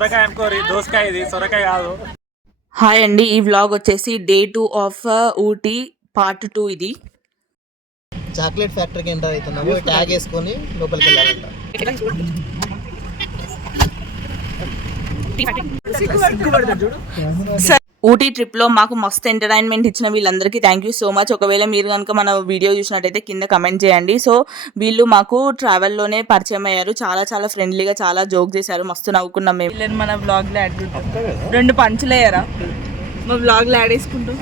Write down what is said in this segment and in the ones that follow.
సొరకాయ అనుకోరి, దోసకాయ ఇది, సొరకాయ కాదు. హాయ్ అండి, ఈ వ్లాగ్ వచ్చేసి డే 2 ఆఫ్ ఊటీ పార్ట్ 2. ఇది చాక్లెట్ ఫ్యాక్టరీకి ఎంటర్ అవుతున్నాము. ట్యాగ్ వేసుకొని లోపలికి వెళ్ళాలంట. ఊటీ ట్రిప్లో మాకు మస్తు ఎంటర్టైన్మెంట్ ఇచ్చిన వీళ్ళందరికీ థ్యాంక్ యూ సో మచ్. ఒకవేళ మీరు కనుక మన వీడియో చూసినట్టయితే కింద కమెంట్ చేయండి. సో వీళ్ళు మాకు ట్రావెల్లోనే పరిచయం అయ్యారు. చాలా చాలా ఫ్రెండ్లీగా చాలా జోక్ చేశారు. మస్తు నవ్వుకున్నాం మేము. వీళ్ళని మన బ్లాగ్లో యాడ్ 2 పంచులు అయ్యారా మా బ్లాగ్లో యాడ్ వేసుకుంటూ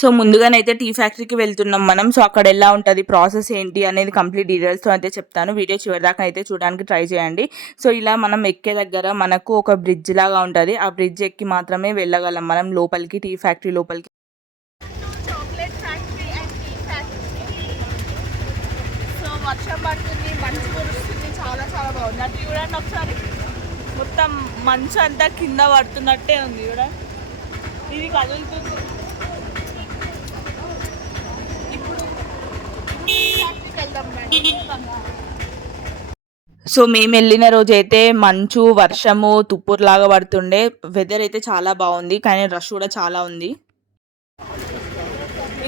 సో ముందుగానైతే టీ ఫ్యాక్టరీకి వెళ్తున్నాం మనం. సో అక్కడ ఎలా ఉంటుంది, ప్రాసెస్ ఏంటి అనేది కంప్లీట్ డీటెయిల్స్తో అయితే చెప్తాను. వీడియో చివరి దాకా అయితే చూడడానికి ట్రై చేయండి. సో ఇలా మనం ఎక్కే దగ్గర మనకు ఒక బ్రిడ్జ్ లాగా ఉంటుంది. ఆ బ్రిడ్జ్ ఎక్కి మాత్రమే వెళ్ళగలం మనం లోపలికి, టీ ఫ్యాక్టరీ లోపలికి. సో వర్షం పడుతుంది, మంచు కురుస్తుంది, చాలా చాలా బాగుంది. అటు చూడండి ఒకసారి, మొత్తం మంచు అంతా కింద పడుతున్నట్టే ఉంది. చూడండి, ఇది కదులుతుంది. సో మేము వెళ్ళిన రోజు అయితే మంచు, వర్షము, తుప్పూరు లాగా పడుతుండే. వెదర్ అయితే చాలా బాగుంది, కానీ రష్ కూడా చాలా ఉంది.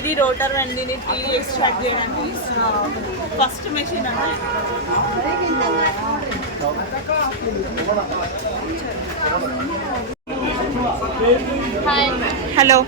ఇది రోటర్ అండి, టీ ఎక్స్ట్రాక్ట్ చేయడానికి ఫస్ట్ మెషిన్ అండి. హలో,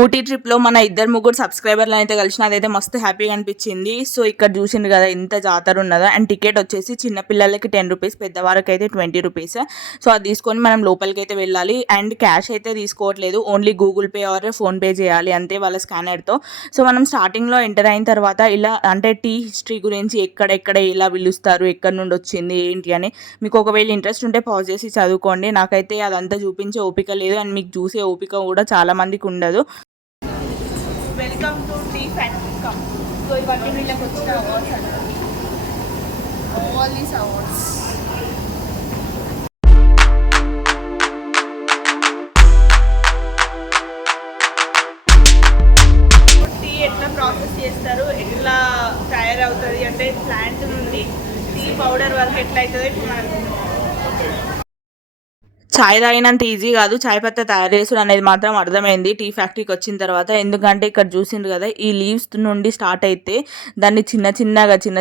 ఊటీ ట్రిప్లో మన 2-3 సబ్స్క్రైబర్లు అయితే కలిసిన, అదైతే మస్తు హ్యాపీగా అనిపించింది. సో ఇక్కడ చూసింది కదా ఎంత జాతర ఉన్నదో. అండ్ టికెట్ వచ్చేసి చిన్నపిల్లలకి 10 రూపీస్, పెద్దవారికి అయితే 20 రూపీస్. సో అది తీసుకొని మనం లోపలికి అయితే వెళ్ళాలి. అండ్ క్యాష్ అయితే తీసుకోవట్లేదు, only Google pay are PhonePe చేయాలి అంతే వాళ్ళ స్కానర్తో. సో మనం స్టార్టింగ్లో ఎంటర్ అయిన తర్వాత ఇలా అంటే టీ హిస్టరీ గురించి, ఎక్కడెక్కడ ఎలా పిలుస్తారు, ఎక్కడి నుండి వచ్చింది ఏంటి అని మీకు ఒకవేళ ఇంట్రెస్ట్ ఉంటే పాజ్ చేసి చదువుకోండి. నాకైతే అదంతా చూపించే ఓపిక లేదు, అండ్ మీకు చూసే ఓపిక కూడా చాలా మందికి ఉండదు. Welcome to tea factory come. So ఇవన్నీ వీళ్ళకి వచ్చిన అవార్డ్స్ అండి, ఆల్ దీస్ అవార్డ్స్. టీ ఎట్లా ప్రాసెస్ చేస్తారు, ఎట్లా తయారవుతుంది అంటే ప్లాంట్ నుండి టీ పౌడర్ వరకు ఎట్లా అవుతుంది ఇప్పుడు మనం చాయ్ తాగినంత ఈజీ కాదు చాయ్ పత్తా తయారు చేసుడు అనేది మాత్రం అర్థమైంది టీ ఫ్యాక్టరీకి వచ్చిన తర్వాత. ఎందుకంటే ఇక్కడ చూసిండ్రు కదా, ఈ లీవ్స్ నుండి స్టార్ట్ అయితే దాన్ని చిన్న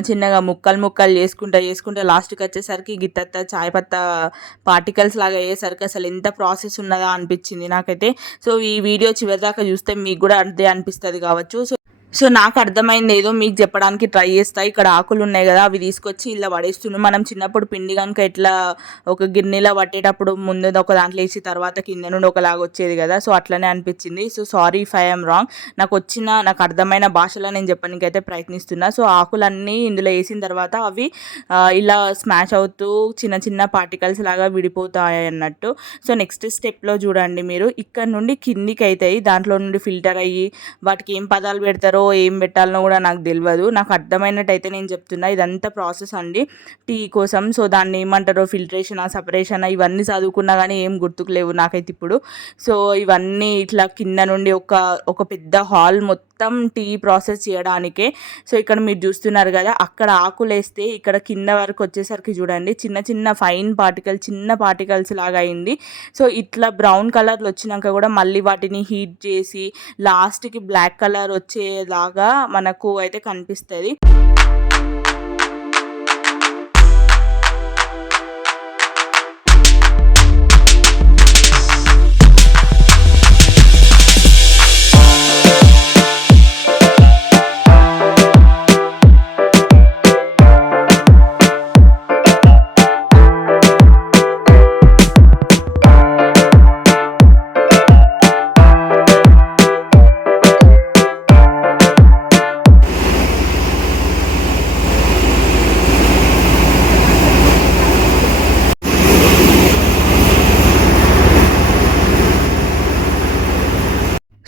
చిన్నగా ముక్కలు చేసుకుంటే లాస్ట్కి వచ్చేసరికి గిత్త చాయ్ పత్తా పార్టికల్స్ లాగా అయ్యేసరికి అసలు ఎంత ప్రాసెస్ ఉన్నదా అనిపించింది నాకైతే. సో ఈ వీడియో చివరిదాకా చూస్తే మీకు కూడా అదే అనిపిస్తుంది కావచ్చు. సో నాకు అర్థమైంది ఏదో మీకు చెప్పడానికి ట్రై చేస్తా. ఇక్కడ ఆకులు ఉన్నాయి కదా, అవి తీసుకొచ్చి ఇలా పడేస్తున్నాం. మనం చిన్నప్పుడు పిండి కనుక ఇట్లా ఒక గిన్నెలో పట్టేటప్పుడు ముందు ఒక దాంట్లో వేసి తర్వాత కింద నుండి ఒకలాగా వచ్చేది కదా, సో అట్లనే అనిపించింది. So sorry if I'm wrong. నాకు అర్థమైన భాషలో నేను చెప్పడానికైతే ప్రయత్నిస్తున్నా. సో ఆకులన్నీ ఇందులో వేసిన తర్వాత అవి ఇలా స్మాష్ అవుతూ చిన్న పార్టికల్స్ లాగా విడిపోతాయి అన్నట్టు. సో నెక్స్ట్ స్టెప్లో చూడండి మీరు, ఇక్కడ నుండి కిందికి అవుతాయి, దాంట్లో నుండి ఫిల్టర్ అయ్యి వాటికి ఏం పదాలు పెడతారో ఏం పెట్టాలనో కూడా నాకు తెలియదు. నాకు అర్థమైనట్టయితే నేను చెప్తున్నా, ఇదంతా ప్రాసెస్ అండి టీ కోసం. సో దాన్ని ఏమంటారో ఫిల్టరేషనా, సపరేషనా, ఇవన్నీ చదువుకున్నా కానీ ఏం గుర్తుకు లేవు నాకైతే ఇప్పుడు. సో ఇవన్నీ ఇట్లా కింద నుండి ఒక పెద్ద హాల్ మొత్తం టీ ప్రాసెస్ చేయడానికే. సో ఇక్కడ మీరు చూస్తున్నారు కదా, అక్కడ ఆకులు వేస్తే ఇక్కడ కింద వరకు వచ్చేసరికి చూడండి చిన్న ఫైన్ పార్టికల్స్ లాగా అయింది. సో ఇట్లా బ్రౌన్ కలర్లో వచ్చినాక కూడా మళ్ళీ వాటిని హీట్ చేసి లాస్ట్కి బ్లాక్ కలర్ వచ్చేలాగా మనకు అయితే కనిపిస్తుంది.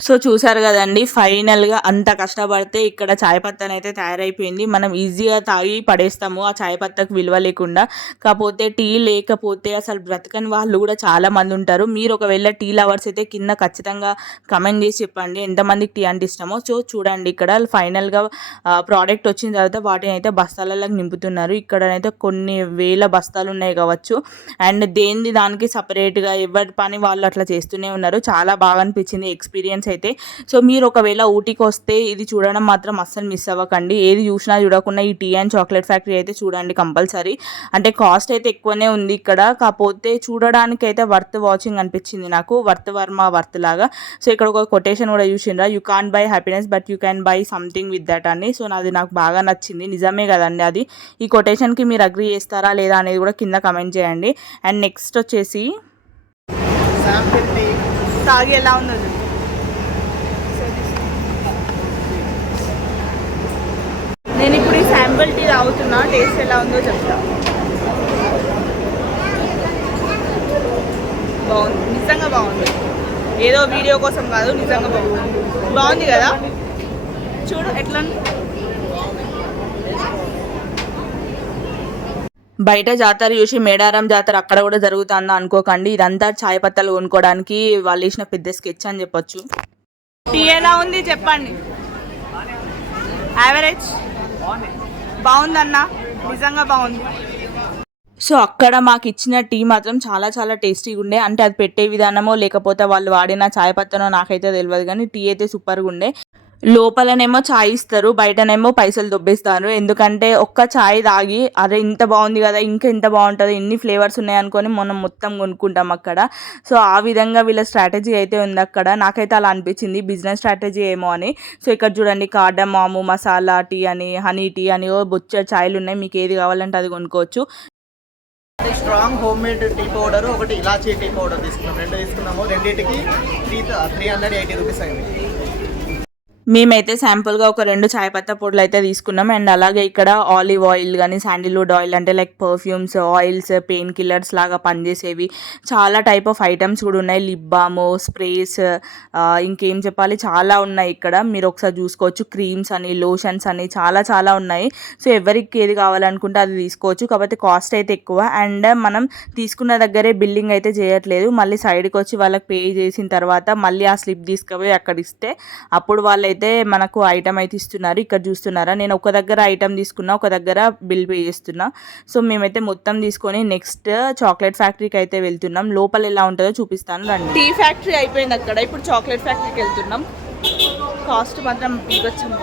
సో చూసారు కదండి, ఫైనల్గా అంత కష్టపడితే ఇక్కడ చాయ్ పత్తని అయితే తయారైపోయింది. మనం ఈజీగా తాగి పడేస్తాము ఆ చాయ్ పత్తకు విలువ లేకుండా. కాకపోతే టీ లేకపోతే అసలు బ్రతకని వాళ్ళు కూడా చాలా మంది ఉంటారు. మీరు ఒకవేళ టీ లవర్స్ అయితే కింద ఖచ్చితంగా కమెంట్ చేసి చెప్పండి ఎంతమందికి టీ అంటే ఇష్టమో. సో చూడండి, ఇక్కడ ఫైనల్గా ప్రోడక్ట్ వచ్చిన తర్వాత వాటిని అయితే బస్తాలలో నింపుతున్నారు. ఇక్కడనైతే కొన్ని వేల బస్తాలు ఉన్నాయి కావచ్చు. అండ్ దేనిది దానికి సపరేట్గా ఎవరి పని వాళ్ళు అట్లా చేస్తూనే ఉన్నారు. చాలా బాగా అనిపించింది ఎక్స్పీరియన్స్ అయితే. సో మీరు ఒకవేళ ఊటీకి వస్తే ఇది చూడడం మాత్రం అస్సలు మిస్ అవ్వకండి. ఏది చూసినా చూడకుండా ఈ టీ అండ్ చాక్లెట్ ఫ్యాక్టరీ అయితే చూడండి కంపల్సరీ. అంటే కాస్ట్ అయితే ఎక్కువనే ఉంది ఇక్కడ, కాకపోతే చూడడానికి అయితే వర్త్ వాచింగ్ అనిపించింది నాకు, వర్త్ వర్మ వర్త్ లాగా. సో ఇక్కడ ఒక కొటేషన్ కూడా చూసిండ్రా, you can buy happiness but you can buy something with that అని. సో నాది నాకు బాగా నచ్చింది, నిజమే కదండి అది. ఈ కొటేషన్కి మీరు అగ్రీ చేస్తారా లేదా అనేది కూడా కింద కమెంట్ చేయండి. అండ్ నెక్స్ట్ వచ్చేసి తాగి ఎలా ఉన్నది. నేను ఇప్పుడు ఈ శాంపుల్ టీ తాగుతున్నా, టేస్ట్ ఎలా ఉందో చెప్తా. బాగుంది, నిజంగా బాగుంది. ఏదో వీడియో కోసం కాదు, నిజంగా బాగుంది కదా. చూడు ఎట్లా బయట జాతర చూసి మేడారం జాతర అక్కడ కూడా జరుగుతుందా అనుకోకండి. ఇదంతా చాయ్ పత్తలు కొనుక్కోవడానికి వాళ్ళు వేసిన పెద్ద స్కెచ్ అని చెప్పొచ్చు. టీ ఎలా ఉంది చెప్పండి. యావరేజ్ బాగుందన్నా, నిజంగా బాగుంది. సో అక్కడ మాకు ఇచ్చిన టీ మాత్రం చాలా చాలా టేస్టీగా ఉండే. అంటే అది పెట్టే విధానమో లేకపోతే వాళ్ళు వాడిన చాయ్ పత్తనో నాకైతే తెలియదు, కానీ టీ అయితే సూపర్గా ఉండే. లోపలనేమో ఛాయ్ ఇస్తారు, బయటనేమో పైసలు దొబ్బేస్తారు. ఎందుకంటే ఒక్క ఛాయ్ తాగి అరే ఇంత బాగుంది కదా, ఇంకా ఎంత బాగుంటుంది, ఇన్ని ఫ్లేవర్స్ ఉన్నాయి అనుకొని మనం మొత్తం కొనుక్కుంటాం అక్కడ. సో ఆ విధంగా వీళ్ళ స్ట్రాటజీ అయితే ఉంది అక్కడ. నాకైతే అలా అనిపించింది, బిజినెస్ స్ట్రాటజీ ఏమో అని. సో ఇక్కడ చూడండి, కార్డమాము మసాలా టీ అని, హనీ టీ అని బొచ్చ ఛాయ్లు ఉన్నాయి. మీకు ఏది కావాలంటే అది కొనుక్కోవచ్చు. Strong homemade tea powder, ఒకటి ఇలాచీ టీ పౌడర్ తీసుకున్నాం. రెండు తీసుకున్నాము, రెండింటికి 380 రూపీస్ అయింది. మేమైతే శాంపుల్గా ఒక 2 చాయ్ పత్తా పొడులు అయితే తీసుకున్నాం. అండ్ అలాగే ఇక్కడ ఆలివ్ ఆయిల్ కానీ శాండిల్వుడ్ ఆయిల్ అంటే like perfumes, oils, pain killers లాగా పనిచేసేవి చాలా టైప్ ఆఫ్ ఐటమ్స్ కూడా ఉన్నాయి. లిప్ బామ్, స్ప్రేస్, ఇంకేం చెప్పాలి చాలా ఉన్నాయి ఇక్కడ. మీరు ఒకసారి చూసుకోవచ్చు. క్రీమ్స్ అని, లోషన్స్ అని చాలా చాలా ఉన్నాయి. సో ఎవరికి ఏది కావాలనుకుంటే అది తీసుకోవచ్చు. కాకపోతే కాస్ట్ అయితే ఎక్కువ. అండ్ మనం తీసుకున్న దగ్గరే బిల్లింగ్ అయితే చేయట్లేదు, మళ్ళీ సైడ్కి వచ్చి వాళ్ళకి పే చేసిన తర్వాత మళ్ళీ ఆ స్లిప్ తీసుకుపోయి అక్కడ ఇస్తే అప్పుడు వాళ్ళు అయితే మనకు ఐటమ్ అయితే ఇస్తున్నారు. ఇక్కడ చూస్తున్నారా, నేను ఒక దగ్గర ఐటమ్ తీసుకున్నా, ఒక దగ్గర బిల్ పే చేస్తున్నా. సో మేమైతే మొత్తం తీసుకొని నెక్స్ట్ చాక్లెట్ ఫ్యాక్టరీకి అయితే వెళ్తున్నాం. లోపల ఎలా ఉంటుందో చూపిస్తాను రండి. టీ ఫ్యాక్టరీ అయిపోయింది అక్కడ, ఇప్పుడు చాక్లెట్ ఫ్యాక్టరీకి వెళ్తున్నాం. కాస్ట్ మాత్రం వచ్చింది.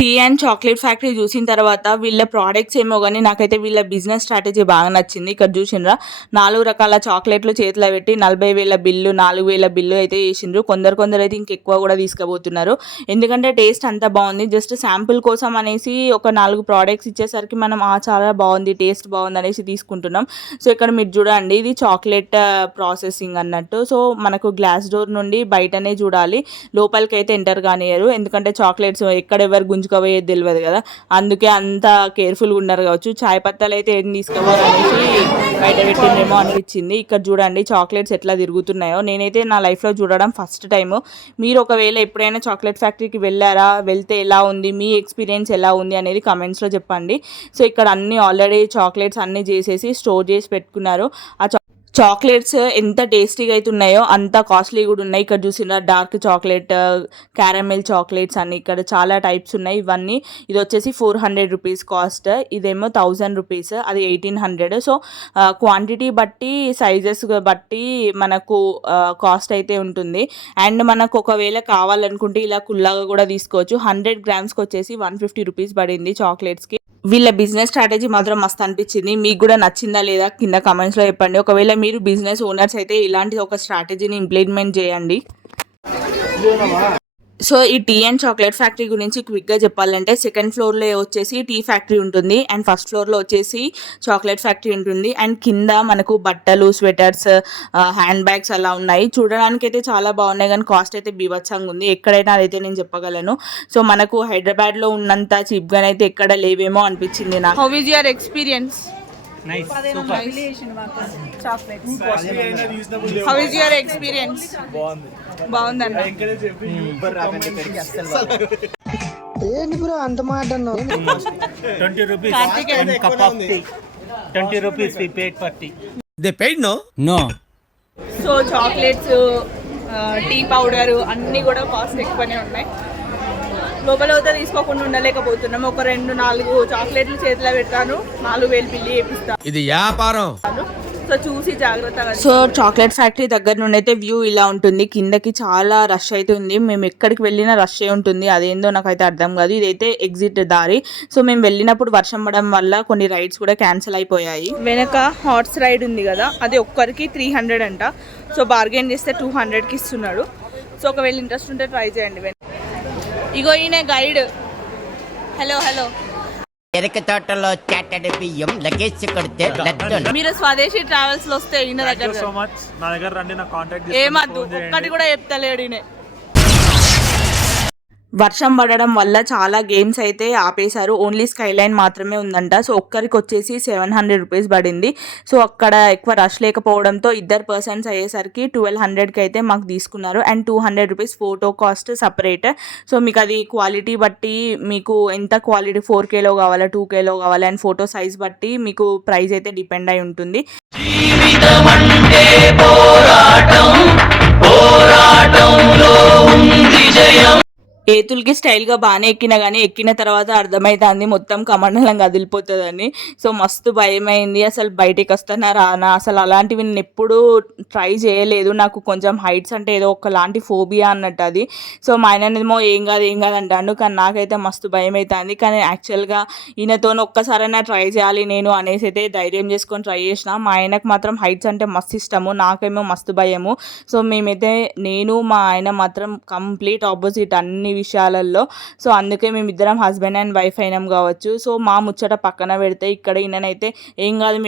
టీ అండ్ చాక్లెట్ ఫ్యాక్టరీ చూసిన తర్వాత వీళ్ళ ప్రోడక్ట్స్ ఏమో కానీ నాకైతే వీళ్ళ బిజినెస్ స్ట్రాటజీ బాగా నచ్చింది. ఇక్కడ చూసిండ్రా, 4 రకాల చాక్లెట్లు చేతిలో పెట్టి 40,000 బిల్లు, 4,000 బిల్లు అయితే చేసిండ్రు. కొందరు అయితే ఇంకెక్కువ కూడా తీసుకుపోతున్నారు, ఎందుకంటే టేస్ట్ అంత బాగుంది. జస్ట్ శాంపుల్ కోసం అనేసి ఒక 4 ప్రోడక్ట్స్ ఇచ్చేసరికి మనం చాలా బాగుంది, టేస్ట్ బాగుంది అనేసి తీసుకుంటున్నాం. సో ఇక్కడ మీరు చూడండి, ఇది చాక్లెట్ ప్రాసెసింగ్ అన్నట్టు. సో మనకు గ్లాస్ డోర్ నుండి బయటనే చూడాలి, లోపలికి అయితే ఎంటర్ కానియరు. ఎందుకంటే చాక్లెట్స్ ఎక్కడెవరు గుంజుకోబోయేది తెలియదు కదా, అందుకే అంత కేర్ఫుల్గా ఉన్నారు కావచ్చు. చాయ్ పత్తాలు అయితే ఏం తీసుకోవాలనేసి బయట పెట్టిందేమో అనిపించింది. ఇక్కడ చూడండి చాక్లెట్స్ ఎట్లా తిరుగుతున్నాయో. నేనైతే నా లైఫ్లో చూడడం ఫస్ట్ టైము. మీరు ఒకవేళ ఎప్పుడైనా చాక్లెట్ ఫ్యాక్టరీకి వెళ్ళారా, వెళ్తే ఎలా ఉంది, మీ ఎక్స్పీరియన్స్ ఎలా ఉంది అనేది కమెంట్స్లో చెప్పండి. సో ఇక్కడ అన్నీ ఆల్రెడీ చాక్లెట్స్ అన్నీ చేసేసి స్టోర్ చేసి పెట్టుకున్నారు. ఆ చాక్లెట్స్ ఎంత టేస్టీగా అయితే ఉన్నాయో అంత కాస్ట్లీ కూడా ఉన్నాయి. ఇక్కడ చూసిన డార్క్ చాక్లెట్, క్యారమెల్ చాక్లెట్స్ అని ఇక్కడ చాలా టైప్స్ ఉన్నాయి. ఇవన్నీ ఇది వచ్చేసి 400 రూపీస్ కాస్ట్, ఇదేమో 1000 రూపీస్, అది 1800. సో క్వాంటిటీ బట్టి, సైజెస్ బట్టి మనకు కాస్ట్ అయితే ఉంటుంది. అండ్ మనకు ఒకవేళ కావాలనుకుంటే ఇలా కుల్లాగా కూడా తీసుకోవచ్చు. 100 గ్రామ్స్కి వచ్చేసి 150 రూపీస్ పడింది చాక్లెట్స్కి. వీళ్ళ బిజినెస్ స్ట్రాటజీ మాత్రం మస్తు అనిపించింది. మీకు కూడా నచ్చిందా లేదా కింద కమెంట్స్లో చెప్పండి. ఒకవేళ మీరు బిజినెస్ ఓనర్స్ అయితే ఇలాంటి ఒక స్ట్రాటజీని ఇంప్లిమెంట్ చేయండి. సో ఈ టీ అండ్ చాక్లెట్ ఫ్యాక్టరీ గురించి క్విక్గా చెప్పాలంటే, సెకండ్ ఫ్లోర్లో వచ్చేసి టీ ఫ్యాక్టరీ ఉంటుంది, అండ్ ఫస్ట్ ఫ్లోర్లో వచ్చేసి చాక్లెట్ ఫ్యాక్టరీ ఉంటుంది. అండ్ కింద మనకు బట్టలు, స్వెటర్స్, హ్యాండ్ బ్యాగ్స్ అలా ఉన్నాయి. చూడడానికి అయితే చాలా బాగున్నాయి, కానీ కాస్ట్ అయితే బీభత్సంగా ఉంది. ఎక్కడైనా అదైతే నేను చెప్పగలను. సో మనకు హైదరాబాద్లో ఉన్నంత చీప్గా అయితే ఎక్కడ లేవేమో అనిపించింది నాకు. How is your experience? Nice. How is your experience? బాగుందన్న. ఏంటి బ్రో అంత మాట అన్నావు? 20 rupees. Karthik One cup of tea. 20 rupees we paid for tea. They paid, no? No. So chocolates, tea powder అన్నీ కూడా కాస్ట్ ఎక్కువనే ఉన్నాయి. లోపల అయితే తీసుకోకుండా ఉండలేకపోతున్నాం. ఒక 2-4 చాక్లెట్లు చేతిలో పెడతాను, 4000 బిల్లు చేపిస్తాను. ఇది వ్యాపారం. సో చూసి జాగ్రత్తగా. సో చాక్లెట్ ఫ్యాక్టరీ దగ్గర నుండి అయితే వ్యూ ఇలా ఉంటుంది. కిందకి చాలా రష్ అయితే ఉంది. మేము ఎక్కడికి వెళ్ళినా రష్ అయి ఉంటుంది. అదేందో నాకైతే అర్థం కాదు. ఇదైతే ఎగ్జిట్ దారి. సో మేము వెళ్ళినప్పుడు వర్షం పడడం వల్ల కొన్ని రైడ్స్ కూడా క్యాన్సిల్ అయిపోయాయి. వెనక హార్స్ రైడ్ ఉంది కదా, అది ఒక్కరికి 300 అంట. సో బార్గెన్ చేస్తే 200కి ఇస్తున్నాడు. సో ఒకవేళ ఇంట్రెస్ట్ ఉంటే ట్రై చేయండి. ఇగో ఈయన గైడ్. Hello hello. ఎరక తోటలో చాటడి బియ్యం లగేజ్ కొడితే లడ్డు. మీరు స్వదేశీ ట్రావెల్స్ లో వస్తే ఈయన దగ్గర సో మచ్ నా దగ్గర రండి, నా కాంటాక్ట్ ఏమద్దు, ఒక్కటి కూడా చెప్తలేడు ఈయన. వర్షం పడడం వల్ల చాలా గేమ్స్ అయితే ఆపేశారు. ఓన్లీ స్కైలైన్ మాత్రమే ఉందంట. సో ఒక్కరికి వచ్చేసి 700 రూపీస్ పడింది. సో అక్కడ ఎక్కువ రష్ లేకపోవడంతో 2 పర్సన్స్ అయ్యేసరికి 1200కి అయితే మాకు తీసుకున్నారు. And 200 rupees photo cost separate. So మీకు అది క్వాలిటీ బట్టి, మీకు ఎంత క్వాలిటీ 4Kలో కావాలా 2Kలో కావాలా అండ్ ఫోటో సైజ్ బట్టి మీకు ప్రైస్ అయితే డిపెండ్ అయి ఉంటుంది. ఏతులకి స్టైల్గా బాగానే ఎక్కినా కానీ ఎక్కిన తర్వాత అర్థమవుతుంది మొత్తం కమండలం కదిలిపోతుందని. సో మస్తు భయమైంది. అసలు బయటికి వస్తానా రానా, అసలు అలాంటివి నేను ఎప్పుడూ ట్రై చేయలేదు. నాకు కొంచెం హైట్స్ అంటే ఏదో ఒకలాంటి ఫోబియా అన్నట్టు అది. సో మా ఆయననేమో ఏం కాదు అంటాను, కానీ నాకైతే మస్తు భయం అవుతుంది. కానీ యాక్చువల్గా ఈయనతో ఒక్కసారైనా ట్రై చేయాలి నేను అనేసి అయితే ధైర్యం చేసుకొని ట్రై చేసిన. మా ఆయనకు మాత్రం హైట్స్ అంటే మస్తు ఇష్టము, నాకేమో మస్తు భయము. సో మేమైతే నేను మా ఆయన మాత్రం కంప్లీట్ ఆపోజిట్ అన్ని విషయాలలో. సో అందుకే మేమిద్దరం హస్బెండ్ అండ్ వైఫ్ అయినాం కావచ్చు. సో మా ముచ్చట పక్కన పెడితే ఇక్కడ ఈయనైతే ఏం కాదు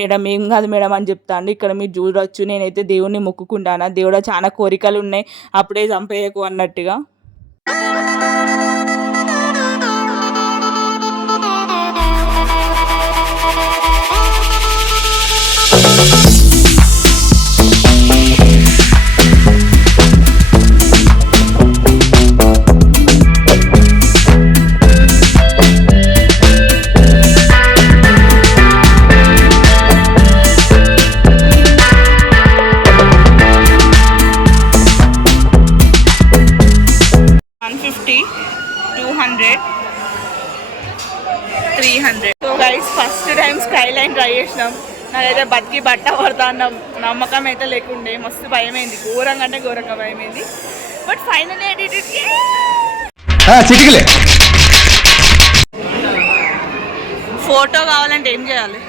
మేడం అని చెప్తాను. ఇక్కడ మీరు చూడవచ్చు, నేనైతే దేవుణ్ణి మొక్కుకుంటాను. దేవుడా చాలా కోరికలు ఉన్నాయి, అప్పుడే చంపేయకు అన్నట్టుగా. So guys first time Skyline try చేసినాం. నాకైతే బతికి బట్ట పడతా అన్న నమ్మకం అయితే లేకుండే. మస్తు భయమైంది, ఘోరంగా అంటే ఘోరంగా భయమైంది. But finally I did it. Photo కావాలంటే ఏం చేయాలి?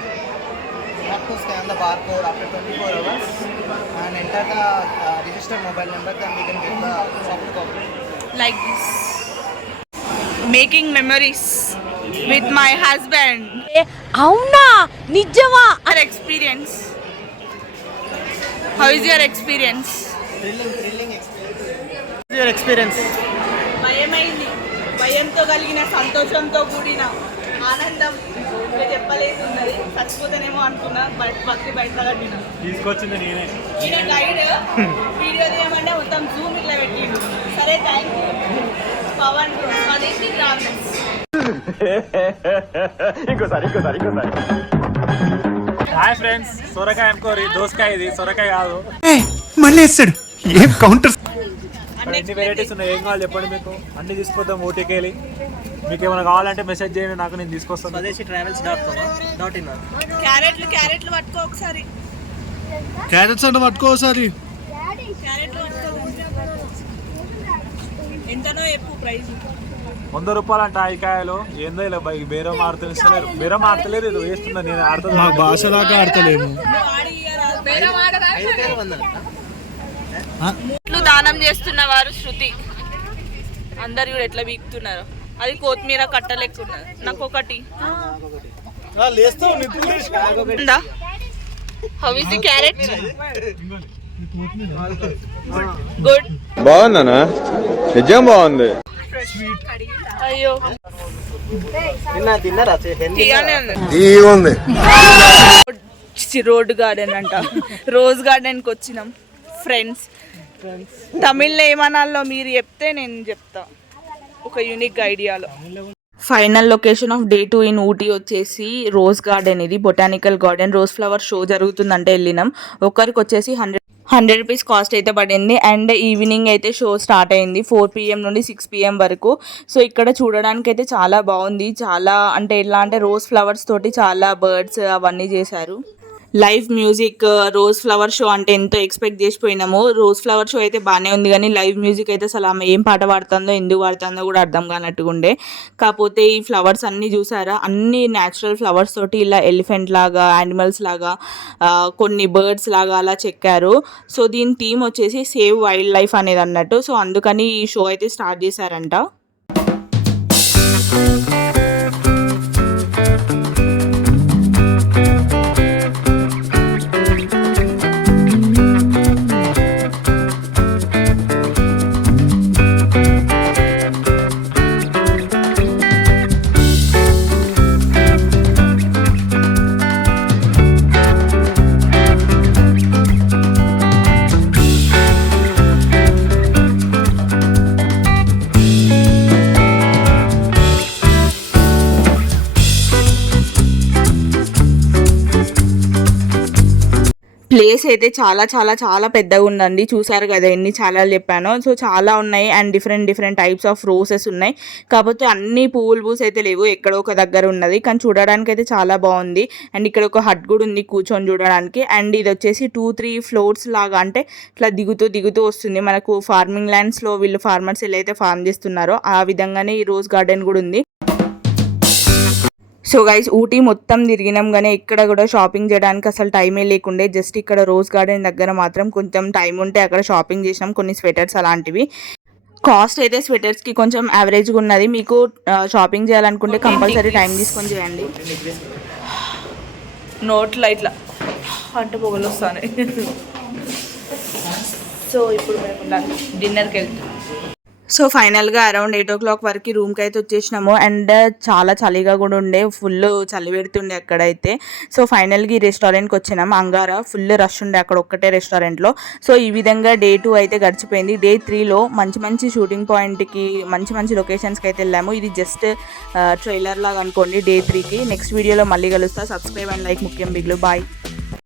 Scan the barcode after 24 hours and enter the registered mobile number, then we can get the soft copy. Like this. Making memories with my husband. అవునా నిజమా? Our experience. How is your experience? Thrilling experience. Your experience. భయమైంది. భయంతో కలిగిన సంతోషంతో కూడిన ఆనందం చెప్పలేదు. చచ్చిపోతానేమో అనుకున్నా, భక్తి బయట కట్టిన తీసుకొచ్చింది నేనే. ఈయన గైడ్ వీడియో తీయమంటే మొత్తం జూమ్ ఇట్లా పెట్టిండు. సరే థ్యాంక్ యూ పవన్ స్వదేశీ ట్రావెల్స్. ఇంకోసారి హాయ్ ఫ్రెండ్స్, సొరకాయ అనుకోరి, దోసకాయ ఇది, సొరకాయ కాదు. మళ్ళీ వేస్తాడు ఏం కౌంటర్. ఎన్ని వెరైటీస్ ఉన్నాయి, ఏం కావాలి చెప్పండి, మీకు అన్ని తీసుకొద్దాం. ఊటీకి వెళ్ళి మీకు ఏమైనా కావాలంటే మెసేజ్ చేయండి, నాకు నేను తీసుకొస్తాను. SwadeShiTravels.com.in. క్యారెట్లు పట్టుకో ఒకసారి. క్యారెట్స్ అంటే పట్టుకో ఒకసారి. క్యారెట్లు పట్టుకో. ఎంతనో చెప్పు ప్రైస్. 100 రూపాయలు అంట ఈ కాయలు. ఏందో ఇలా బేరం ఆడుతున్నారు, బేరం ఆడతలేరు. ఇది వేస్తున్నా నేను ఆడుతున్నా. మా భాష దాకా ఆడతలేము. దానం చేస్తున్న వారు శృతి. అందరు కూడా ఎట్లా వీక్తున్నారు. అది కొత్తిమీర కట్టలేకున్నారు. నాకు ఒకటి. How is the carrot? Good. బాగుందనా? నిజం బాగుంది. అయ్యో తిన్నారా? ఉంది. రోడ్ గార్డెన్ అంట. రోజ్ గార్డెన్కి వచ్చినాం ఫ్రెండ్స్. ఫ్రెండ్స్. తమిళ్లో ఏమనాలో మీరు చెప్తే నేను చెప్తా ఒక యూనిక్ ఐడియాలో. Final location of day 2 in Ooty వచ్చేసి రోజ్ గార్డెన్. ఇది botanical garden. Rose flower show జరుగుతుందంటే వెళ్ళినాం. ఒక్కరికి వచ్చేసి 100 రూపీస్ కాస్ట్ అయితే పడింది. అండ్ ఈవినింగ్ అయితే షో స్టార్ట్ అయింది 4 PM నుండి 6 PM వరకు. సో ఇక్కడ చూడడానికి అయితే చాలా బాగుంది. చాలా అంటే ఎలా అంటే రోజ్ ఫ్లవర్స్ తోటి చాలా బర్డ్స్ అవన్నీ చేశారు. Live music, rose flower show అంటే ఎంతో ఎక్స్పెక్ట్ చేసిపోయినాము. రోజ్ ఫ్లవర్ షో అయితే బాగానే ఉంది కానీ లైవ్ మ్యూజిక్ అయితే అసలు ఆమె ఏం పాట పాడుతుందో ఎందుకు పాడుతుందో కూడా అర్థం కానట్టుగా ఉండే. కాకపోతే ఈ ఫ్లవర్స్ అన్నీ చూసారా, అన్ని న్యాచురల్ ఫ్లవర్స్ తోటి ఇలా ఎలిఫెంట్ లాగా, యానిమల్స్ లాగా, కొన్ని బర్డ్స్ లాగా అలా చెక్కారు. సో దీని థీమ్ వచ్చేసి సేవ్ వైల్డ్ లైఫ్ అనేది అన్నట్టు. సో అందుకని ఈ షో అయితే స్టార్ట్ చేశారంట. ప్లేస్ అయితే చాలా చాలా చాలా పెద్దగా ఉందండి. చూసారు కదా ఎన్ని ఛానల్ చెప్పానో. సో చాలా ఉన్నాయి and different types of roses ఉన్నాయి. కాకపోతే అన్ని పూస్ అయితే లేవు, ఎక్కడో ఒక దగ్గర ఉన్నది. కానీ చూడడానికి అయితే చాలా బాగుంది. అండ్ ఇక్కడ ఒక హట్ కూడా ఉంది కూర్చొని చూడడానికి. అండ్ ఇది వచ్చేసి 2-3 ఫ్లోర్స్ లాగా, అంటే ఇట్లా దిగుతూ వస్తుంది. మనకు ఫార్మింగ్ ల్యాండ్స్లో వీళ్ళు ఫార్మర్స్ ఎలా అయితే ఫార్మ్ చేస్తున్నారో ఆ విధంగానే ఈ రోజ్ గార్డెన్ కూడా ఉంది. సో గైస్ ఊటీ మొత్తం తిరిగినాం కానీ ఇక్కడ కూడా షాపింగ్ చేయడానికి అసలు టైమే లేకుండే. జస్ట్ ఇక్కడ రోజ్ గార్డెన్ దగ్గర మాత్రం కొంచెం టైం ఉంటే అక్కడ షాపింగ్ చేసినాం, కొన్ని స్వెటర్స్ అలాంటివి. కాస్ట్ అయితే స్వెటర్స్కి కొంచెం యావరేజ్గా ఉన్నది. మీకు షాపింగ్ చేయాలనుకుంటే కంపల్సరీ టైం తీసుకొని చేయండి. నోట్లో ఇట్లా అంటే పొగలు వస్తాయి. సో ఇప్పుడు మేము డిన్నర్కి వెళ్తాం. సో ఫైనల్గా అరౌండ్ 8 o'clock వరకు రూమ్కి అయితే వచ్చేసినాము. అండ్ చాలా చలిగా కూడా ఉండే, ఫుల్ చలి పెడుతుండే అక్కడైతే. సో ఫైనల్గా ఈ రెస్టారెంట్కి వచ్చినాము. అంగారా ఫుల్ రష్ ఉండే అక్కడ ఒక్కటే రెస్టారెంట్లో. సో ఈ విధంగా డే 2 అయితే గడిచిపోయింది. డే 3లో మంచి షూటింగ్ పాయింట్కి, మంచి లొకేషన్స్కి అయితే వెళ్ళాము. ఇది జస్ట్ ట్రైలర్ లాగా అనుకోండి డే 3కి. నెక్స్ట్ వీడియోలో మళ్ళీ కలుస్తా. సబ్స్క్రైబ్ అండ్ లైక్ ముఖ్యం. బిగ్లు బాయ్.